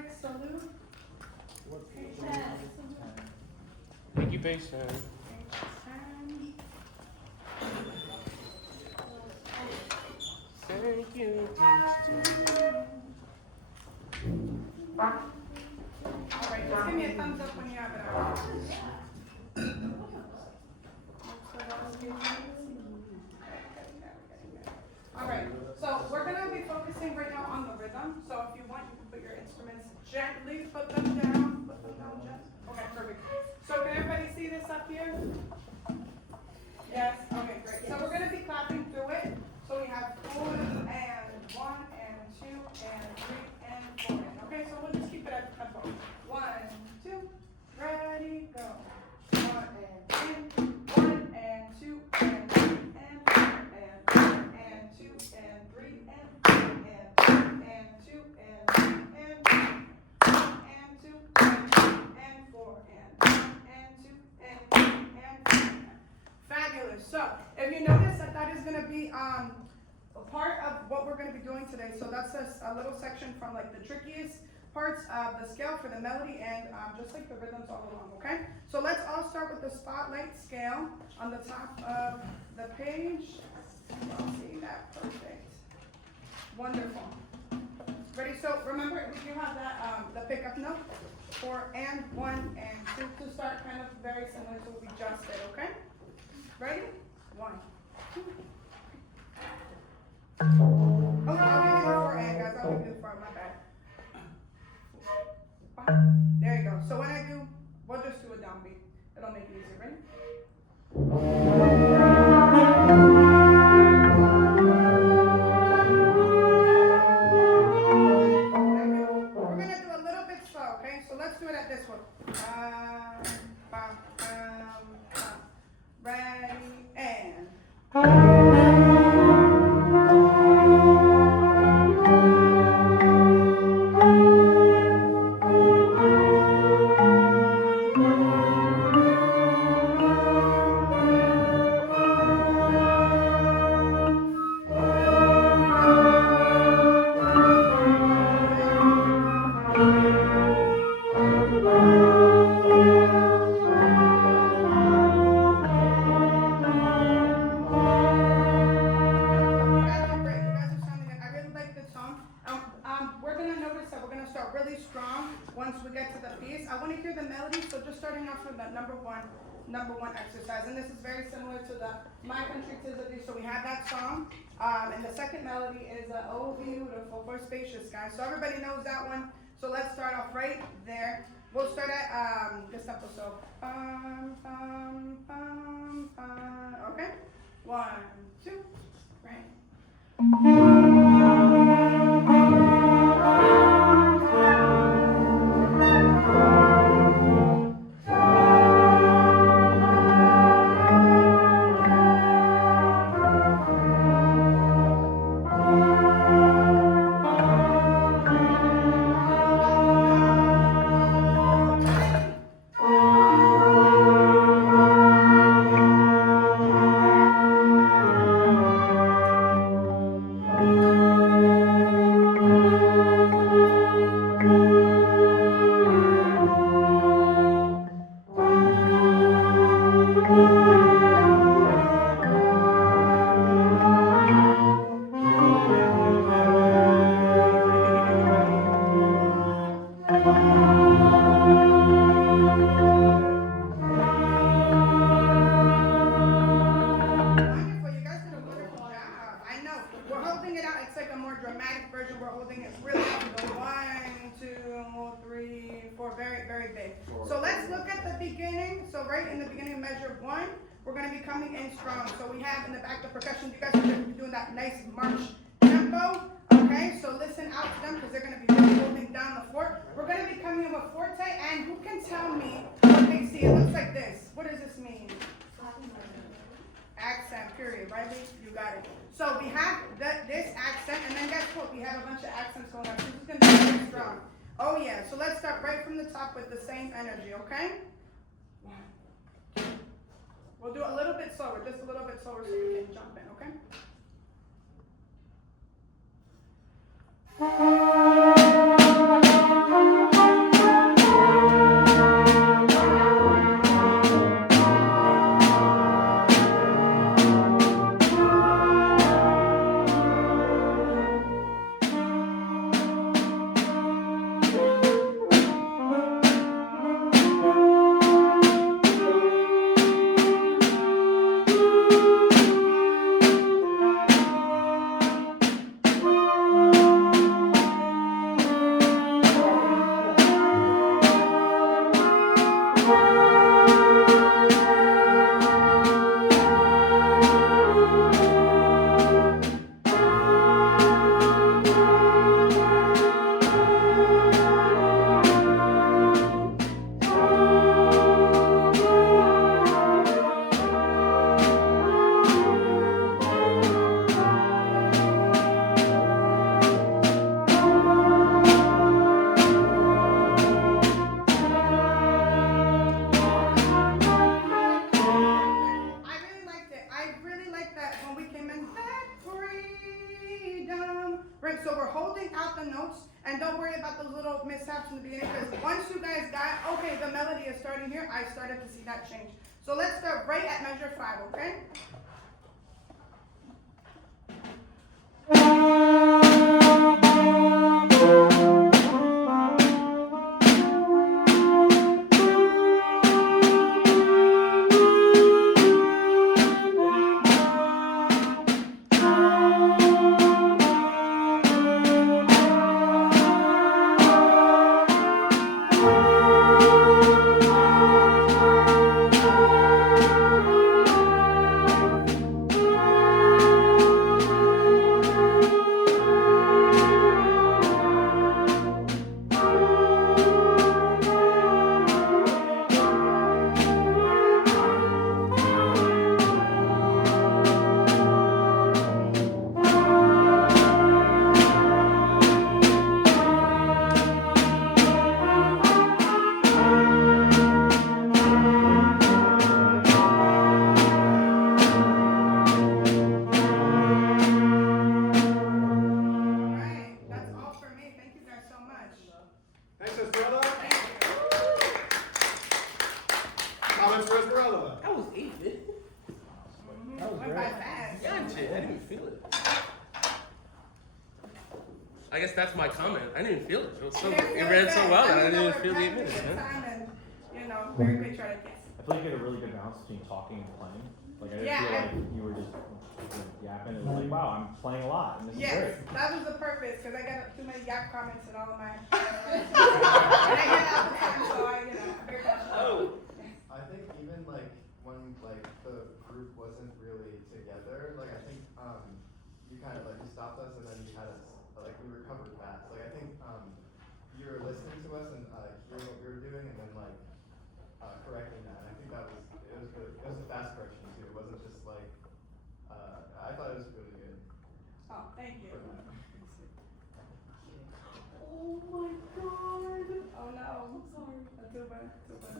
Patriotic salute. Thank you, patient. Thank you, patient. All right, just give me a thumbs up when you have it out. All right, so we're going to be focusing right now on the rhythm. So if you want, you can put your instruments gently, put them down gently. Okay, perfect. So can everybody see this up here? Yes? Okay, great. So we're going to be clapping through it. So we have 4 and 1 and 2 and 3 and 4. Okay, so we'll just keep it at the tempo. 1, 2, ready, go. 1 and 2, 1 and 2 and 3 and 4 and 1 and 2 and 3 and 4 and 2 and 3 and 4 and 2 and 4 and 2 and 3 and 4. Fabulous. So if you notice that is going to be a part of what we're going to be doing today. So that's a little section from like the trickiest parts of the scale for the melody and just like the rhythms all along, okay? So let's all start with the spotlight scale on the top of the page. I'll see that. Perfect. Wonderful. Ready? So remember, we do have that the pickup note. 4 and 1 and 2 to start, kind of very similar to what we just did, okay? Ready? 1, 2. Oh, no, I'll give you the 4 and, guys. I'll give you the 4, my bad. 5. There you go. So when I do, we'll just do a downbeat. It'll make it easier. Ready? We're going to do a little bit slow, okay? So let's do it at this one. Ready, and... We're going to notice that we're going to start really strong once we get to the piece. I want to hear the melody, so just starting off with the number one exercise. And this is very similar to the My Country 'Tis of Thee. So we have that song. And the second melody is Oh Beautiful for Spacious Skies. So everybody knows that one. So let's start off right there. We'll start at this episode. Okay? 1, 2, right. Dramatic version, we're holding it really up. 1, 2, 3, 4, very, very big. So let's look at the beginning. So right in the beginning of measure 1, we're going to be coming in strong. So we have in the back the percussion. You guys are going to be doing that nice march tempo. Okay, so listen out to them because they're going to be really holding down the fort. We're going to be coming in with forte, and who can tell me what they see? It looks like this. What does this mean? Accent, period, right? You got it. So we have this accent, and then guess what? We have a bunch of accents going on. So this is going to be very strong. Oh, yeah. So let's start right from the top with the same energy, okay? 1, 2. We'll do it a little bit slower, just a little bit slower so you can jump in, okay? good. So we're holding out the notes, and don't worry about those little mishaps in the beginning, because once you guys got, okay, the melody is starting here, I started to see that change. So let's start right at measure 5, okay? Thanks, Esmeralda. Thank you. Comments for Esmeralda? That was 8 bit. That was Went great. by fast. Yeah, I didn't even feel it. I guess that's my comment. I didn't even feel it. It ran so well that I didn't even feel the 8 minutes, man. Very patriotic, yes. I feel like you had a really good balance between talking and playing. Like I didn't Yeah, feel like you were just yapping. It was like, wow, I'm playing a lot, and this is Yes, great. that was the purpose, because I got too many yak comments in all of my. And I get out the time, so I, I'm very passionate. Oh. I think even like when like the group wasn't really together, like I think you kind of like you stopped us and then you had us like we recovered fast. Like I think you were listening to us and hearing what we were doing and then like correcting that. And I think that was it was good. It was a fast correction too. It wasn't just like I thought it was really good. Oh, thank you. For that. Oh my god. Oh no, I'm sorry. A tuba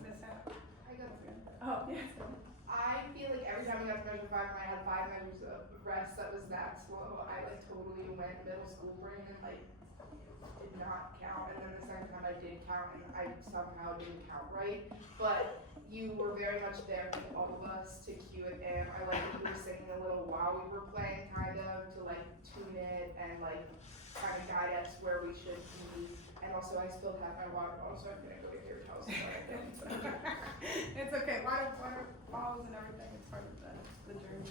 mishap. I got Oh, yes. I feel like every time we got to measure 5 and I had 5 measures of rest that was that slow, I like totally went middle school brain and like did not count. And then the second time I did count and I somehow didn't count right. But you were very much there for all of us to cue it in. I like that you were singing a little while we were playing, kind of, to like tune it and like kind of guide us where we should be. And also I spilled half my water bottle, so I'm gonna go to your house. It's okay. Water falls and everything. It's part of the journey.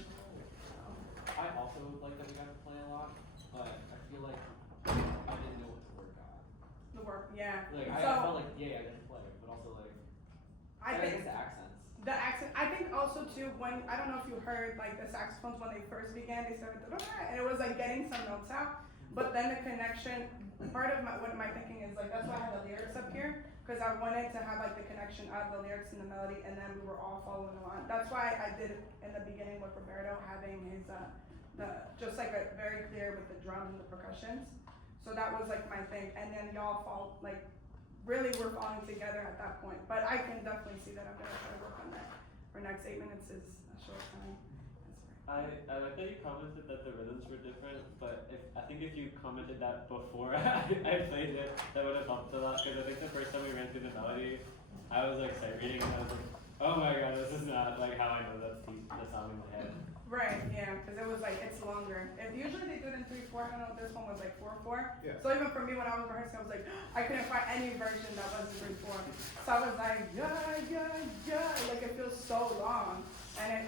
I also like that we got to play a lot, but I feel like I didn't know what to work on. The work, yeah. Like I So, felt like I got to play, but also like I think guess the accents. the accent. I think also too when I don't know if you heard like the saxophones when they first began, they started to, and it was like getting some notes out. But then the connection. Part of what my thinking is like that's why I have the lyrics up here because I wanted to have like the connection of the lyrics and the melody, and then we were all following along. That's why I did it in the beginning with Roberto having his just like a very clear with the drums and the percussions. So that was like my thing, and then y'all fall like really we're falling together at that point. But I can definitely see that I'm gonna try to work on that. For next 8 minutes is a short time. I like that you commented that the rhythms were different, but I think if you commented that before I played it, that would have helped a lot, because I think the first time we ran through the melody, I was like sight reading and I was like, oh my god, this is not like how I know that's the song in my head. Right, yeah, because it was like, it's longer. If usually they do it in 3/4, I don't know, this one was like 4/4. Yeah. So even for me, when I was rehearsing, I was like, I couldn't find any version that wasn't 3/4. So I was like, like it feels so long. And it,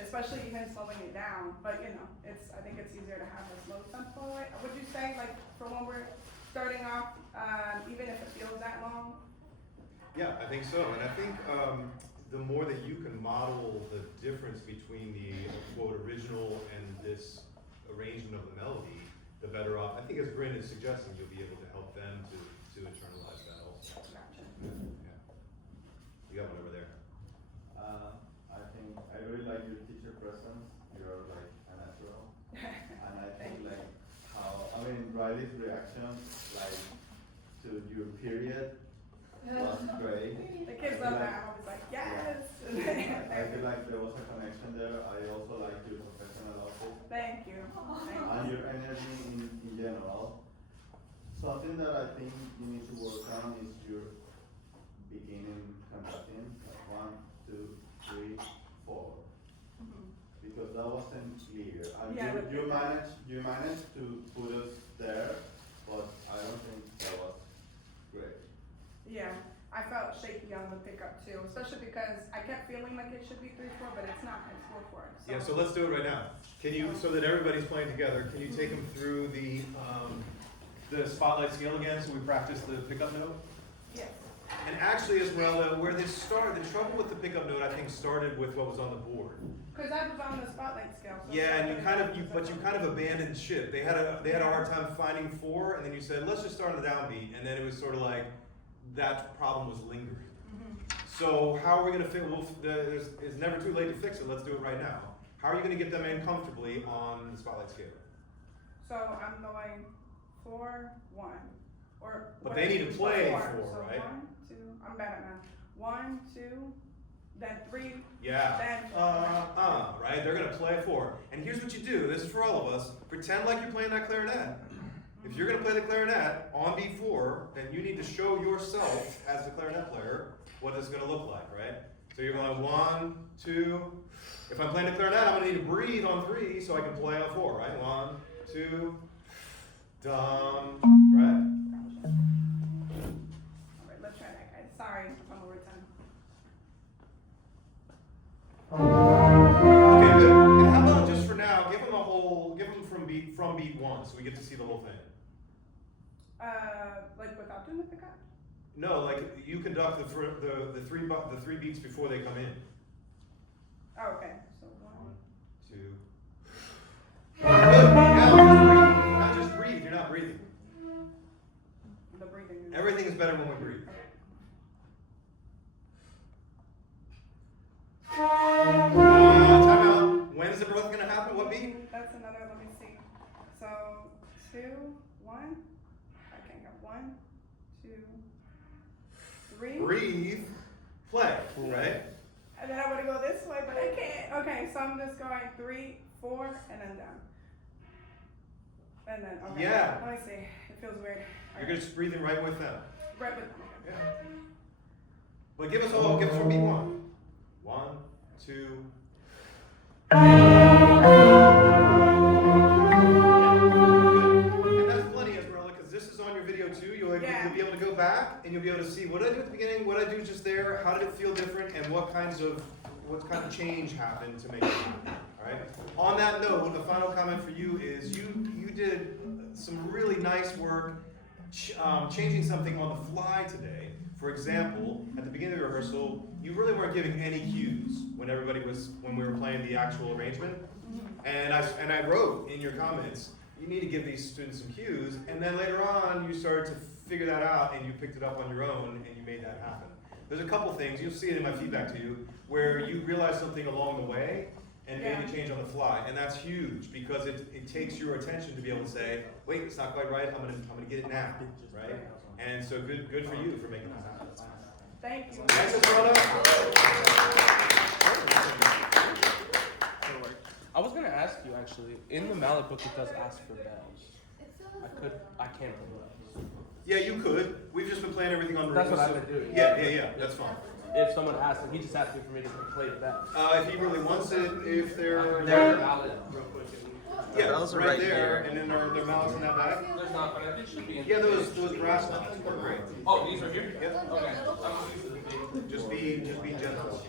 especially even slowing it down. But I think it's easier to have a slow tempo. Would you say, like, for when we're starting off, even if it feels that long? Yeah, I think so. And I think the more that you can model the difference between the quote original and this arrangement of the melody, the better off. I think as Bryn is suggesting, you'll be able to help them to internalize that also. Gotcha. Yeah. You got one over there. I think I really like your teacher presence. You're like a natural, and I think like how Riley's reaction like to your period was great. The kids love that. I was like, yes. I feel like there was a connection there. I also like your professional outfit Thank you. Thank you. and your energy in general. Something that I think you need to work on is your beginning conducting, like 1, 2, 3, 4. Because that wasn't clear. And Yeah, but- you managed to put us there, but I don't think that was great. Yeah, I felt shaky on the pickup too, especially because I kept feeling like it should be 3-4, but it's not, it's 4-4. Yeah, so let's do it right now. Can you, so that everybody's playing together, can you take them through the spotlight scale again, so we practice the pickup note? Yes. And actually, Esmeralda, where this started, the trouble with the pickup note, I think, started with what was on the board. Because I was on the spotlight scale. So Yeah, and you spotlight- kind of abandoned ship. They had a hard time finding 4, and then you said, let's just start on the downbeat, and then it was sort of like that problem was lingering. So how are we gonna fix? It's never too late to fix it. Let's do it right now. How are you gonna get them in comfortably on the spotlight scale? So I'm going 4, 1, or. But they need to play 4, so right? 1, 2. I'm bad at math. 1, 2, then 3. Yeah. Then. Right? They're gonna play 4. And here's what you do. This is for all of us. Pretend like you're playing that clarinet. If you're gonna play the clarinet on beat 4, then you need to show yourself as the clarinet player what it's gonna look like, right? So you're going 1, 2. If I'm playing the clarinet, I'm gonna need to breathe on 3 so I can play on 4, right? 1, 2, dum, right? Alright, let's try that, guys. Sorry, I'm over time. Okay, good. And how about just for now, give them from beat 1 so we get to see the whole thing. Like without doing the pickup? No, like you conduct the 3 beats before they come in. Oh, okay. So 1. 2. Good. Now just breathe. You're not breathing. The breathing. Everything is better when we breathe. Time out. When is the breath gonna happen? What beat? That's another, let me see. So 2, 1. I can't go. 1, 2, 3. Breathe. Play. Right? And then I want to go this way, but I can't. Okay, so I'm just going 3, 4, and then down. And then, okay. Yeah. Let me see. It feels weird. You're just breathing right with them. Right with them. Yeah. But give us from beat 1. 1, 2. Good. And that's plenty, Esmeralda, because this is on your video too. You'll be able to go back and you'll be able to see what did I do at the beginning, what did I do just there, how did it feel different, and what kind of change happened to make it happen. All right. On that note, the final comment for you is you did some really nice work changing something on the fly today. For example, at the beginning of the rehearsal, you really weren't giving any cues when we were playing the actual arrangement. And I wrote in your comments, you need to give these students some cues, and then later on you started to figure that out and you picked it up on your own and you made that happen. There's a couple things, you'll see it in my feedback to you, where you realized something along the way and made a change on the fly, and that's huge because it takes your attention to be able to say, wait, it's not quite right, I'm gonna get it now, right? And so good for you for making that happen. Thank you. Thanks, Esmeralda. I was gonna ask you actually, in the mallet book it does ask for bells. I can't play bells. Yeah, you could. We've just been playing everything on That's rhythm, what so- I've been doing. Yeah, that's fine. If someone asked him, he just asked me for me to play bells. If he really wants it, if they're There's a mallet real quick. yeah, bells are right right there, here. and then their mouths in that bag. There's not, but I think it should be in Yeah, those brass ones are great. Oh, these are here? Yep. Okay. I'm used to the big. Just be gentle.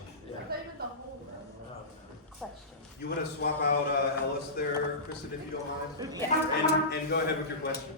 Question. You want to swap out Ellis there, Kristen, if you don't mind? Yeah. And go ahead with your question.